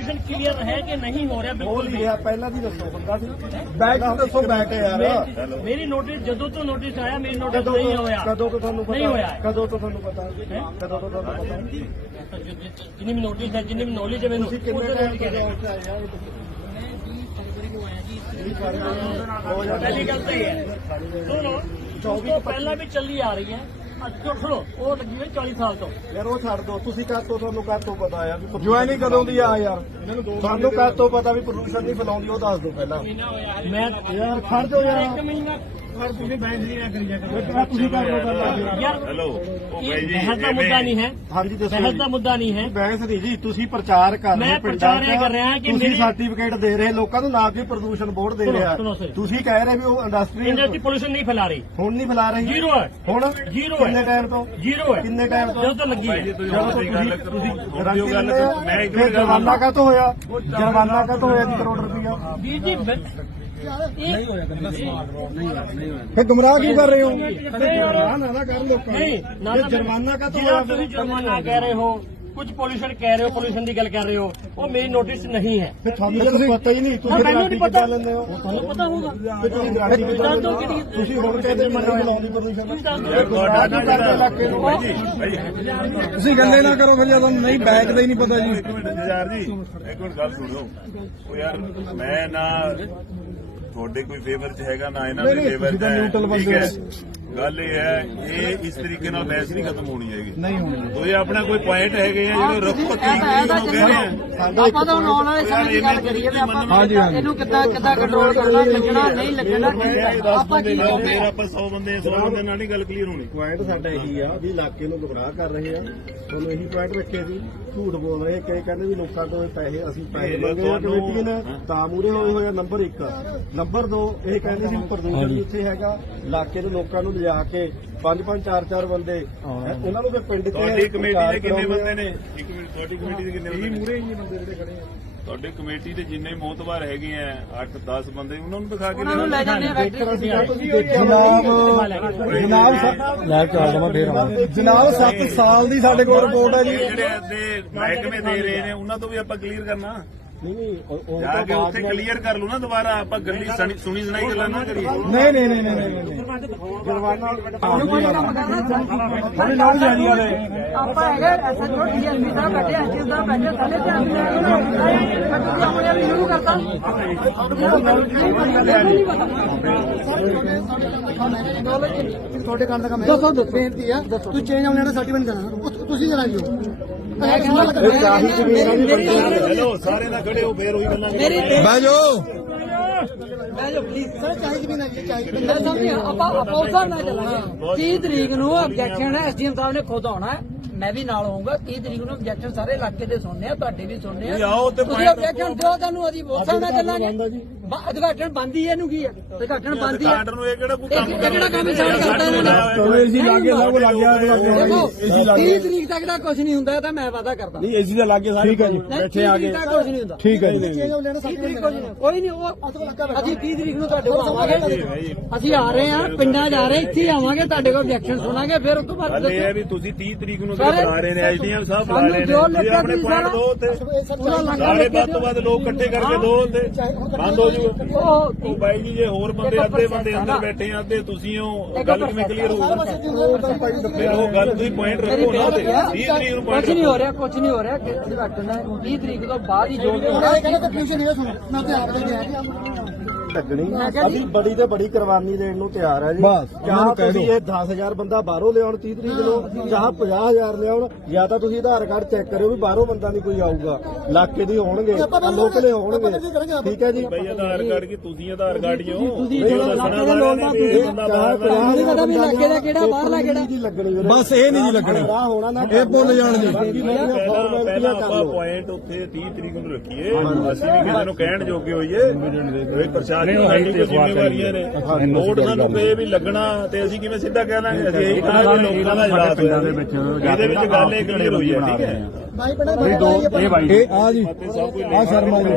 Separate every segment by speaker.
Speaker 1: Notification clear ਹੈ ਕਿ ਨਹੀਂ ਹੋ ਰਿਹਾ? ਬਿਲਕੁਲ
Speaker 2: ਨਹੀਂ ਹੈ। ਪਹਿਲਾਂ ਵੀ ਦੱਸੋ ਬੰਦਾ ਸੀ ਬੈਕ ਦੱਸੋ ਬੈਕ ਯਾਰ।
Speaker 1: ਮੇਰੀ ਨੋਟਿਸ ਜਦੋਂ ਤੋਂ ਨੋਟਿਸ ਆਇਆ ਮੇਰੀ ਨੋਟਿਸ ਨਹੀਂ ਹੋਇਆ।
Speaker 2: ਕਦੋਂ ਤੋਂ ਤੁਹਾਨੂੰ ਪਤਾ?
Speaker 1: ਨਹੀਂ ਹੋਇਆ।
Speaker 2: ਕਦੋਂ ਤੋਂ ਤੁਹਾਨੂੰ ਪਤਾ? ਕਦੋਂ ਤੋਂ ਤੁਹਾਨੂੰ ਪਤਾ?
Speaker 1: ਜਿੰਨੀ ਵੀ ਨੋਟਿਸ ਹੈ ਜਿੰਨੀ ਵੀ ਨੌਲੇਜ ਹੈ ਮੈਨੂੰ
Speaker 2: ਕਿੰਨੇ ਟਾਈਮ ਤੋਂ ਆਇਆ?
Speaker 1: ਪਹਿਲੀ ਗੱਲ ਤਾਂ ਇਹ ਹੈ ਸੁਣੋ 24 ਤੋਂ ਪਹਿਲਾਂ ਵੀ ਚੱਲੀ ਆ ਰਹੀ ਹੈ। ਅੱਜ ਤੋਂ ਸੁਣੋ ਉਹ ਲੱਗੀ ਹੋਈ 40 ਸਾਲ ਤੋਂ।
Speaker 2: ਯਾਰ ਉਹ ਛੱਡ ਦੋ, ਤੁਸੀਂ ਕਦ ਤੋਂ ਤੁਹਾਨੂੰ ਕਦ ਤੋਂ ਪਤਾ ਆ? ਜੁਆਇਨਿੰਗ ਕਦੋਂ ਦੀ ਆ ਯਾਰ? ਸਾਨੂੰ ਕਦ ਤੋਂ ਪਤਾ ਵੀ ਪ੍ਰਦੂਸ਼ਣ ਨਹੀਂ ਫੈਲਾਉਂਦੀ ਉਹ ਦੱਸ ਦਿਓ ਪਹਿਲਾਂ।
Speaker 1: ਮੈਂ
Speaker 2: ਯਾਰ ਖੜ ਜਾਓ ਯਾਰ।
Speaker 1: 1 ਮਹੀਨਾ ਤੁਸੀਂ ਬੈਂਕ ਨਹੀਂ ਕਰੀ
Speaker 2: ਯਾਰ ਤੁਸੀਂ ਕਰ ਲਓ ਗੱਲ।
Speaker 1: ਯਾਰ
Speaker 3: ਹੈਲੋ
Speaker 1: ਬਹਿਸ ਦਾ ਮੁੱਦਾ ਨਹੀਂ ਹੈ।
Speaker 2: ਹਾਂਜੀ ਦੱਸੋ।
Speaker 1: ਬਹਿਸ ਦਾ ਮੁੱਦਾ ਨਹੀਂ ਹੈ।
Speaker 2: ਬਹਿਸ ਨਹੀਂ ਜੀ, ਤੁਸੀਂ ਪ੍ਰਚਾਰ ਕਰ ਰਹੇ
Speaker 1: ਮੈਂ ਪ੍ਰਚਾਰ ਇਹ ਕਰ ਰਿਹਾ ਕਿ
Speaker 2: ਤੁਸੀਂ
Speaker 1: ਮੇਰੀ
Speaker 2: ਸਰਟੀਫਿਕੇਟ ਦੇ ਰਹੇ ਲੋਕਾਂ ਨੂੰ, ਨਾ ਕਿ ਪ੍ਰਦੂਸ਼ਣ ਬੋਰਡ ਦੇ ਰਿਹਾ। ਤੁਸੀਂ ਕਹਿ ਰਹੇ ਵੀ ਉਹ ਇੰਡਸਟਰੀ
Speaker 1: ਇੰਡਸਟਰੀ ਪੋਲੂਸ਼ਨ ਨਹੀਂ ਫੈਲਾ ਰਹੀ।
Speaker 2: ਹੁਣ ਨਹੀਂ ਫੈਲਾ ਰਹੀ।
Speaker 1: ਜ਼ੀਰੋ ਹੈ।
Speaker 2: ਹੁਣ
Speaker 1: ਜ਼ੀਰੋ ਹੈ।
Speaker 2: ਕਿੰਨੇ ਟਾਈਮ ਤੋਂ?
Speaker 1: ਜ਼ੀਰੋ ਹੈ।
Speaker 2: ਕਿੰਨੇ ਟਾਈਮ ਤੋਂ?
Speaker 1: ਜਦੋਂ ਤੋਂ ਲੱਗੀ ਹੈ।
Speaker 2: ਜੁਰਮਾਨਾ ਕਾਹਤੋਂ ਹੋਇਆ? ਜੁਰਮਾਨਾ ਕਾਹਤੋਂ ਹੋਇਆ ਜੀ ਕਰੋੜ ਰੁਪਇਆ?
Speaker 1: ਵੀਰ ਜੀ
Speaker 2: ਨਹੀਂ ਹੋਇਆ। ਫਿਰ ਗੁੰਮਰਾਹ ਕਿਉਂ ਕਰ ਰਹੇ ਹੋ? ਨਾ ਕਰ ਲੋਕਾਂ ਨੂੰ। ਜੁਰਮਾਨਾ ਕਾਹਤੋਂ ਹੋਇਆ?
Speaker 1: ਤੁਸੀਂ ਜੁਰਮਾਨਾ ਕਹਿ ਰਹੇ ਹੋ, ਕੁਝ ਪੋਲੂਸ਼ਨ ਕਹਿ ਰਹੇ ਹੋ, ਪੋਲੂਸ਼ਨ ਦੀ ਗੱਲ ਕਰ ਰਹੇ ਹੋ, ਉਹ ਮੇਰੀ ਨੋਟਿਸ ਨਹੀਂ ਹੈ।
Speaker 2: ਫਿਰ ਤੁਹਾਨੂੰ ਪਤਾ ਹੀ ਨਹੀਂ, ਤੁਸੀਂ ਗਾਰੰਟੀ ਕਿੱਦਾਂ ਲੈਂਦੇ ਹੋ?
Speaker 1: ਤੁਹਾਨੂੰ ਪਤਾ ਹੋਊਗਾ।
Speaker 2: ਫਿਰ ਤੁਸੀਂ ਗਾਰੰਟੀ ਕਿੱਦਾਂ ਲੈਂਦੇ ਹੋ? ਤੁਸੀਂ ਹੁਣ ਕਹਿੰਦੇ ਮੈਨੂੰ ਬੁਲਾਉਂਦੀ ਪ੍ਰਦੂਸ਼ਣ। ਤੁਸੀਂ ਗੱਲੇ ਨਾ ਕਰੋ ਫਿਰ ਜਦੋਂ ਨਹੀਂ ਬੈਕ ਦਾ ਹੀ ਨਹੀਂ ਪਤਾ ਜੀ।
Speaker 3: ਇੱਕ ਮਿੰਟ ਗੱਲ ਸੁਣੋ। ਉਹ ਯਾਰ ਮੈਂ ਨਾ ਤੁਹਾਡੇ ਕੋਈ ਫੇਵਰ ਚ ਹੈਗਾ ਨਾ ਇਹਨਾਂ ਦੇ ਫੇਵਰ ਚ ਹੈ। ਠੀਕ ਹੈ, ਗੱਲ ਇਹ ਹੈ ਇਹ ਇਸ ਤਰੀਕੇ ਨਾਲ ਬਹਿਸ ਨਹੀਂ ਖਤਮ ਹੋਣੀ ਹੈਗੀ।
Speaker 2: ਨਹੀਂ ਹੋਣੀ।
Speaker 3: ਤੁਸੀਂ ਆਪਣਾ ਕੋਈ ਪੁਆਇੰਟ ਹੈਗੇ ਆ ਜਿਹੜੇ ਰੁੱਖ ਪੱਤੀ ਨੂੰ ਕਹਿ ਰਹੇ ਆ।
Speaker 4: ਆਪਾਂ ਤਾਂ ਆਉਣ ਵਾਲੇ ਸਮੇਂ ਦੀ ਗੱਲ ਕਰੀਏ ਵੀ ਆਪਾਂ ਇਹਨੂੰ ਕਿੱਦਾਂ ਕੰਟਰੋਲ ਕਰਨਾ, ਲੱਗਣਾ ਨਹੀਂ ਲੱਗਣਾ ਆਪਾਂ ਕੀ
Speaker 3: ਫਿਰ ਆਪਾਂ 100 ਬੰਦੇ ਨਾਲ ਨਹੀਂ ਗੱਲ ਕਲੀਅਰ ਹੋਣੀ।
Speaker 2: ਪੁਆਇੰਟ ਸਾਡਾ ਇਹੀ ਆ ਵੀ ਇਲਾਕੇ ਨੂੰ ਗੁੰਮਰਾਹ ਕਰ ਰਹੇ ਆ। ਤੁਹਾਨੂੰ ਇਹੀ ਪੁਆਇੰਟ ਰੱਖੇ ਸੀ। ਝੂਠ ਬੋਲ ਰਹੇ ਕਈ ਕਹਿੰਦੇ ਵੀ ਲੋਕਾਂ ਤੋਂ ਪੈਸੇ ਅਸੀਂ ਪੈਸੇ ਮੰਗੇ ਆ ਕਮੇਟੀ ਨੇ ਤਾਂ ਮੂਰੇ ਹੋਏ ਆ। ਨੰਬਰ 1 ਨੰਬਰ 2 ਇਹ ਕਹਿੰਦੇ ਸੀ ਪ੍ਰਦੂਸ਼ਣ ਜਿੱਥੇ ਹੈਗਾ ਇਲਾਕੇ ਦੇ ਲੋਕਾਂ ਨੂੰ ਲਿਜਾ ਕੇ 5-5 4-4 ਬੰਦੇ ਉਹਨਾਂ ਨੂੰ ਫਿਰ ਪਿੰਡ
Speaker 3: ਤੁਹਾਡੀ ਕਮੇਟੀ ਦੇ ਕਿੰਨੇ ਬੰਦੇ ਨੇ? ਇੱਕ ਮਿੰਟ, ਤੁਹਾਡੀ ਕਮੇਟੀ ਦੇ ਕਿੰਨੇ ਬੰਦੇ ਨੇ?
Speaker 2: ਮੂਰੇ ਹੀ ਬੰਦੇ ਜਿਹੜੇ ਖੜੇ ਆ
Speaker 3: ਤੁਹਾਡੇ ਕਮੇਟੀ ਦੇ ਜਿੰਨੇ ਮੋਤਬਾਰ ਹੈਗੇ ਆ 8-10 ਬੰਦੇ ਉਹਨਾਂ ਨੂੰ ਦਿਖਾ ਕੇ
Speaker 4: ਉਹਨਾਂ ਨੂੰ ਲੈ ਜਾਂਦੇ ਆ ਫੈਕਟਰੀ।
Speaker 2: ਜਨਾਬ 7 ਸਾਲ ਦੀ ਸਾਡੇ ਕੋਲ ਰਿਪੋਰਟ ਹੈ ਜੀ।
Speaker 3: ਜਿਹੜੇ ਅੱਧੇ ਮਹਿਕਮੇ ਦੇ ਰਹੇ ਨੇ ਉਹਨਾਂ ਤੋਂ ਵੀ ਆਪਾਂ ਕਲੀਅਰ ਕਰਨਾ।
Speaker 2: ਨਹੀਂ
Speaker 3: ਜਾ ਕੇ ਉੱਥੇ ਕਲੀਅਰ ਕਰ ਲਓ ਨਾ ਦੁਬਾਰਾ। ਆਪਾਂ ਗੱਲੀ ਸੁਣੀ ਸੁਣਾਈ ਗੱਲਾਂ ਨਾ ਕਰੀਏ।
Speaker 2: ਨਹੀਂ ਜੁਰਮਾਨਾ ਹੁਣੇ ਨਾਲ ਜਾਣੀ ਵਾਲੇ
Speaker 4: ਆਪਾਂ ਹੈਗੇ ਐਸਐਚਓ ਡੀਐਸਪੀ ਸਾਹਿਬ ਬੈਠੇ ਐਸਐਚਓ ਸਾਹਿਬ ਬੈਠੇ ਸਾਰੇ ਧਿਆਨ ਦੇ ਫੈਕਟਰੀ ਆਉਣੇ ਵਾਲੀ ਸ਼ੁਰੂ ਕਰਤਾ।
Speaker 5: ਤੁਹਾਡੇ ਕੰਮ ਦਾ ਕੰਮ ਹੈ। ਦੱਸੋ ਬੇਨਤੀ ਆ, ਤੁਸੀਂ ਚੇਂਜ ਆਉਣੇ ਦਾ ਸਰਟੀਫਿਕੇਟ ਦੇਣਾ ਤੁਸੀਂ ਜਰਾ ਜਿਓ।
Speaker 3: ਚਲੋ ਸਾਰੇ ਨਾਲ ਖੜੇ ਹੋ ਫੇਰ ਉਹੀ ਗੱਲਾਂ
Speaker 2: ਬਹਿ ਜਾਓ।
Speaker 4: ਪਲੀਜ਼
Speaker 5: ਸਰ ਚਾਹੀ ਜ਼ਮੀਨ ਹੈ ਜੀ, ਚਾਹੀ ਜ਼ਮੀਨ।
Speaker 4: ਮੈਂ ਸਮਝਿਆ ਆਪਾਂ ਉਸ ਹਿਸਾਬ ਨਾਲ ਚੱਲਾਂਗੇ। 30 ਤਰੀਕ ਨੂੰ ਆਬਜੈਕਸ਼ਨ ਹੈ, ਐਸਡੀਐਮ ਸਾਹਿਬ ਨੇ ਖੁਦ ਆਉਣਾ ਹੈ, ਮੈਂ ਵੀ ਨਾਲ ਹੋਊਂਗਾ। 30 ਤਰੀਕ ਨੂੰ ਆਬਜੈਕਸ਼ਨ ਸਾਰੇ ਇਲਾਕੇ ਦੇ ਸੁਣਨੇ ਆ, ਤੁਹਾਡੇ ਵੀ ਸੁਣਨੇ ਆ।
Speaker 3: ਆਓ ਤੇ
Speaker 4: ਤੁਸੀਂ ਆਬਜੈਕਸ਼ਨ ਦਿਓ, ਤੁਹਾਨੂੰ ਅਸੀਂ ਉਸ ਹਿਸਾਬ ਨਾਲ ਚੱਲਾਂਗੇ। ਉਦਘਾਟਨ ਬੰਦ ਹੀ ਇਹਨੂੰ ਕੀ ਹੈ? ਉਦਘਾਟਨ ਬੰਦ ਹੀ ਹੈ।
Speaker 3: ਆਰਡਰ ਨੂੰ ਇਹ ਕਿਹੜਾ ਕੋਈ ਕੰਮ
Speaker 4: ਕਿਹੜਾ ਕੰਮ ਸਟਾਰਟ ਕਰਤਾ ਇਹਨਾਂ ਨੇ?
Speaker 2: ਏਸੀ ਲੱਗੇ ਸਭ ਲੱਗ ਗਿਆ।
Speaker 4: ਦੇਖੋ 30 ਤਰੀਕ ਤੱਕ ਦਾ ਕੁਝ ਨਹੀਂ ਹੁੰਦਾ, ਤਾਂ ਮੈਂ ਵਾਅਦਾ ਕਰਦਾ।
Speaker 2: ਨਹੀਂ ਏਸੀ ਦਾ ਲੱਗੇ ਸਾਰੇ। ਠੀਕ ਹੈ ਜੀ, ਬੈਠੇ ਆ ਗਏ।
Speaker 4: ਕੁਝ ਨਹੀਂ ਹੁੰਦਾ।
Speaker 2: ਠੀਕ ਹੈ ਜੀ।
Speaker 5: ਚੇਂਜ ਆਉਣੇ ਦਾ ਸਰਟੀਫਿਕੇਟ
Speaker 4: ਕੋਈ ਨਹੀਂ, ਉਹ ਅਸੀਂ 30 ਤਰੀਕ ਨੂੰ ਤੁਹਾਡੇ ਕੋਲ ਆਵਾਂਗੇ। ਅਸੀਂ ਆ ਰਹੇ ਹਾਂ, ਪਿੰਡਾਂ ਜਾ ਰਹੇ, ਇੱਥੇ ਆਵਾਂਗੇ, ਤੁਹਾਡੇ ਕੋਲ ਆਬਜੈਕਸ਼ਨ ਸੁਣਾਂਗੇ, ਫਿਰ ਉਸ ਤੋਂ ਬਾਅਦ
Speaker 3: ਗੱਲ ਇਹ ਹੈ ਵੀ ਤੁਸੀਂ 30 ਤਰੀਕ ਨੂੰ ਬੁਲਾ ਰਹੇ ਨੇ, ਐਸਡੀਐਮ ਸਾਹਿਬ ਬੁਲਾ ਰਹੇ
Speaker 4: ਜੋ
Speaker 3: ਨੇ।
Speaker 4: ਲੱਗਿਆ
Speaker 3: ਆਪਣੇ ਪੁਆਇੰਟ ਦੋ ਤੇ
Speaker 4: ਪੂਰਾ
Speaker 3: ਸਾਰੇ ਵੱਧ ਤੋਂ ਵੱਧ ਲੋਕ ਇਕੱਠੇ ਕਰਕੇ ਦੋ ਤੇ ਬੰਦ ਹੋ ਜੂ। ਉਹ ਬਾਈ ਜੀ ਜੇ ਹੋਰ ਬੰਦੇ ਅੱਧੇ ਬੰਦੇ ਅੰਦਰ ਬੈਠੇ ਆ ਅੱਧੇ ਤੁਸੀਂ ਹੋ, ਗੱਲ ਕਿਵੇਂ ਕਲੀਅਰ ਹੋਊਗੀ? ਫਿਰ ਉਹ ਗੱਲ ਤੁਸੀਂ ਪੁਆਇੰਟ ਰੱਖੋ ਨਾ ਤੇ 30 ਤਰੀਕ ਨੂੰ
Speaker 4: ਕੁਝ ਨਹੀਂ ਹੋ ਰਿਹਾ, ਕੁਝ ਨਹੀਂ ਹੋ ਰਿਹਾ। ਉਦਘਾਟਨ ਹੈ 30 ਤਰੀਕ ਤੋਂ ਬਾਅਦ ਹੀ ਜੋ ਵੀ ਹੋਣਾ।
Speaker 5: ਕਹਿੰਦਾ ਕੰਫਿਊਜ਼ਨ ਇਹ ਸੁਣੋ, ਮੈਂ ਤੇ ਆਪ ਦੇ ਗਿਆ
Speaker 2: ਲੱਗਣੀ ਅਸੀਂ ਬੜੀ ਤੇ ਬੜੀ ਕੁਰਬਾਨੀ ਦੇਣ ਨੂੰ ਤਿਆਰ ਹੈ ਜੀ। ਚਾਹ ਤੁਸੀਂ ਇਹ 10,000 ਬੰਦਾ ਬਾਹਰੋਂ ਲਿਆਉਣ 30 ਤਰੀਕ ਨੂੰ, ਚਾਹ 50,000 ਲਿਆਉਣ, ਜਾਂ ਤਾਂ ਤੁਸੀਂ ਆਧਾਰ ਕਾਰਡ ਚੈੱਕ ਕਰਿਓ ਵੀ ਬਾਹਰੋਂ ਬੰਦਾ ਨਹੀਂ ਕੋਈ ਆਊਗਾ, ਇਲਾਕੇ ਦੇ ਹੋਣਗੇ, ਲੋਕਲੇ ਹੋਣਗੇ। ਠੀਕ ਹੈ ਜੀ।
Speaker 3: ਬਈ ਆਧਾਰ ਕਾਰਡ ਕੀ ਤੁਸੀਂ ਆਧਾਰ ਕਾਰਡ ਹੀ ਹੋ?
Speaker 4: ਤੁਸੀਂ ਇਲਾਕੇ ਦੇ ਲੋਕ ਤਾਂ ਤੁਸੀਂ ਨਹੀਂ ਪਤਾ ਵੀ ਇਲਾਕੇ ਦਾ ਕਿਹੜਾ ਬਾਹਰਲਾ ਕਿਹੜਾ
Speaker 2: ਲੱਗਣੀ ਬਸ ਇਹ ਨਹੀਂ ਜੀ ਲੱਗਣੀ ਹੋਣਾ ਨਾ, ਇਹ ਭੁੱਲ ਜਾਣ ਜੀ।
Speaker 3: ਪਹਿਲਾਂ ਆਪਾਂ ਪੁਆਇੰਟ ਉੱਥੇ 30 ਤਰੀਕ ਨੂੰ ਰੱਖੀਏ, ਅਸੀਂ ਵੀ ਕਿਸੇ ਨੂੰ ਕਹਿਣ ਜੋਗੇ ਹੋਈਏ। ਕੋਈ ਪ੍ਰਸ਼ਾਸਨ ਸਾਡੀ ਕੋਈ ਜ਼ਿੰਮੇਵਾਰੀਆਂ ਨੇ, ਨੋਟ ਸਾਨੂੰ ਪਏ ਵੀ ਲੱਗਣਾ ਤੇ ਅਸੀਂ ਕਿਵੇਂ ਸਿੱਧਾ ਕਹਿ ਲਾਂਗੇ? ਅਸੀਂ ਇਹੀ ਕਹਾਂਗੇ ਲੋਕਾਂ ਦਾ ਇਜਲਾਸ ਹੋਇਆ, ਇਹਦੇ ਵਿੱਚ ਗੱਲ ਇਹ ਕਲੀਅਰ ਹੋਈ ਹੈ। ਠੀਕ ਹੈ।
Speaker 5: ਬਾਈ ਬਣਾ ਇਹ ਬਾਈ
Speaker 6: ਇਹ ਆ ਜੀ ਆ ਸ਼ਰਮਾ ਜੀ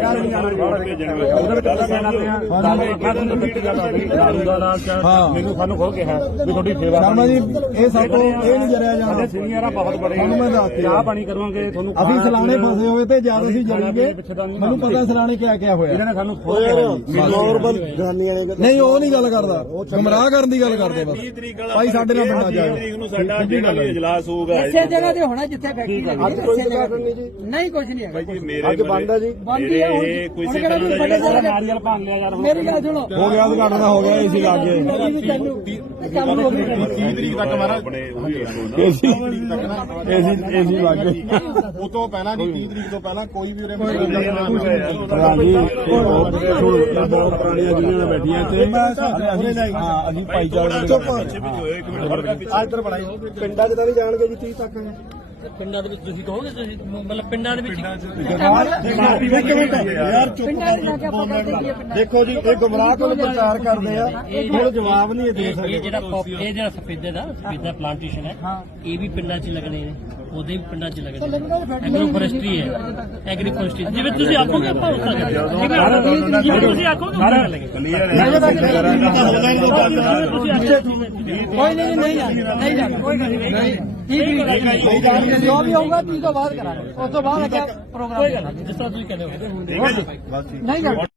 Speaker 6: ਹਾਂ
Speaker 2: ਮੈਨੂੰ ਸਾਨੂੰ ਖੋ ਕਿਹਾ ਵੀ ਤੁਹਾਡੀ ਸੇਵਾ
Speaker 6: ਸ਼ਰਮਾ ਜੀ ਇਹ ਸਭ ਤੋਂ ਇਹ ਨਹੀਂ ਜਰਿਆ ਜਾਣਾ
Speaker 2: ਸੀਨੀਅਰ ਬਹੁਤ ਬੜੇ
Speaker 6: ਤੁਹਾਨੂੰ ਮੈਂ ਦੱਸ
Speaker 2: ਚਾਹ ਪਾਣੀ ਕਰਵਾਂਗੇ ਤੁਹਾਨੂੰ
Speaker 6: ਅਸੀਂ ਸਲਾਣੇ ਫਸੇ ਹੋਏ ਤੇ ਜਦ ਅਸੀਂ ਜੜੀਏ ਮੈਨੂੰ ਪਤਾ ਸਲਾਣੇ ਕਿਆ ਹੋਇਆ
Speaker 2: ਇਹਨਾਂ ਨੇ ਸਾਨੂੰ ਖੋ ਕੇ
Speaker 6: ਨੋਰਮਲ
Speaker 2: ਗਾਨੀ ਵਾਲੇ
Speaker 6: ਨਹੀਂ ਉਹ ਨਹੀਂ ਗੱਲ ਕਰਦਾ ਗੁੰਮਰਾਹ ਕਰਨ ਦੀ ਗੱਲ ਕਰਦੇ ਬਸ
Speaker 3: 30 ਤਰੀਕ ਵਾਲਾ
Speaker 6: ਭਾਈ ਸਾਡੇ ਨਾਲ ਪਿੰਡਾਂ
Speaker 3: 30
Speaker 6: ਜਾਓ
Speaker 3: ਤਰੀਕ ਨੂੰ ਸਾਡਾ ਜਿਹੜਾ ਵੀ ਇਜਲਾਸ ਹੋਊਗਾ
Speaker 4: ਇਸੇ ਜਗ੍ਹਾ ਤੇ ਹੋਣਾ ਜਿੱਥੇ ਫੈਕਟਰੀ ਲੱਗੀ
Speaker 2: ਅੱਜ ਕੋਈ ਜਗ੍ਹਾ ਨਹੀਂ ਜੀ
Speaker 4: ਨਹੀਂ ਕੁਝ ਨਹੀਂ ਹੈਗਾ
Speaker 3: ਜੀ ਮੇਰੇ
Speaker 2: ਅੱਜ ਬੰਦ ਆ ਜੀ
Speaker 4: ਬੰਦੀ ਹੈ
Speaker 3: ਇਹ ਕੋਈ ਸੇ ਤਰ੍ਹਾਂ ਦਾ ਜਿਹੜਾ
Speaker 2: ਨਾਰੀਅਲ ਭੰਨ ਲਿਆ ਯਾਰ
Speaker 4: ਮੇਰੀ ਗੱਲ ਸੁਣੋ
Speaker 6: ਹੋ ਗਿਆ ਉਦਘਾਟਨ ਦਾ ਹੋ ਗਿਆ ਏਸੀ ਲਾ ਕੇ
Speaker 2: 30 ਤਰੀਕ ਤੱਕ ਮਾਰਾ
Speaker 3: ਆਪਣੇ ਉਹੀ
Speaker 6: ਏਸੀ ਲਾ ਕੇ
Speaker 2: ਉਹ ਤੋਂ ਪਹਿਲਾਂ ਨਹੀਂ 30 ਤਰੀਕ ਤੋਂ ਪਹਿਲਾਂ ਕੋਈ ਵੀ ਉਰੇ
Speaker 6: ਹਾਂਜੀ ਬਹੁਤ ਪੁਰਾਣੀਆਂ ਜਿਹੜੀਆਂ ਬੈਠੀਆਂ ਇੱਥੇ ਹਾਂ ਅਸੀਂ ਭਾਈਚਾਰੇ
Speaker 2: ਅੱਜ ਤੱਕ ਬਣਾਈ ਪਿੰਡਾਂ 'ਚ ਤਾਂ ਨਹੀਂ ਜਾਣਗੇ ਜੀ 30 ਤੱਕ
Speaker 1: ਪਿੰਡਾਂ ਦੇ ਵਿੱਚ ਤੁਸੀਂ ਕਹੋਗੇ ਤੁਸੀਂ ਮਤਲਬ ਪਿੰਡਾਂ ਦੇ ਵਿੱਚ
Speaker 2: ਯਾਰ ਚੁੱਪ ਦੇਖੋ ਜੀ ਇਹ ਗੁੰਮਰਾਹ ਕੋਲ ਪ੍ਰਚਾਰ ਕਰਦੇ ਆ ਹੁਣ ਜਵਾਬ ਨਹੀਂ ਦੇ
Speaker 1: ਇਹ
Speaker 2: ਸਕਦੇ
Speaker 1: ਜਿਹੜਾ ਸਫੇਦੇ ਦਾ ਪਲਾਂਟੇਸ਼ਨ ਹੈ ਇਹ ਵੀ ਪਿੰਡਾਂ 'ਚ ਲੱਗਣੇ ਨੇ ਉਹਦੇ ਵੀ ਪਿੰਡਾਂ 'ਚ ਲੱਗਣੇ ਐਗਰੋ ਫੋਰੈਸਟਰੀ ਹੈ ਐਗਰੀ ਫੋਰੈਸਟਰੀ ਜਿਵੇਂ ਤੁਸੀਂ ਆਖੋਗੇ ਆਪਾਂ ਉਸ ਤਰ੍ਹਾਂ ਕਰਾਂਗੇ ਜਿਵੇਂ ਤੁਸੀਂ ਆਖੋਗੇ ਉਸ ਤਰ੍ਹਾਂ ਕਰਾਂਗੇ
Speaker 4: ਕੋਈ ਨਹੀਂ ਜਾਣਾ ਕੋਈ ਨਹੀਂ ਠੀਕ ਜੋ ਵੀ ਹੋਊਗਾ 30 ਤੋਂ ਬਾਅਦ ਕਰਾਂਗੇ ਉਸ ਤੋਂ ਬਾਅਦ ਅੱਗੇ ਪ੍ਰੋਗਰਾਮ
Speaker 1: ਜਿਸ ਤਰ੍ਹਾਂ ਤੁਸੀਂ ਕਹਿੰਦੇ ਹੋ
Speaker 4: ਨਹੀਂ ਜਾਣਾ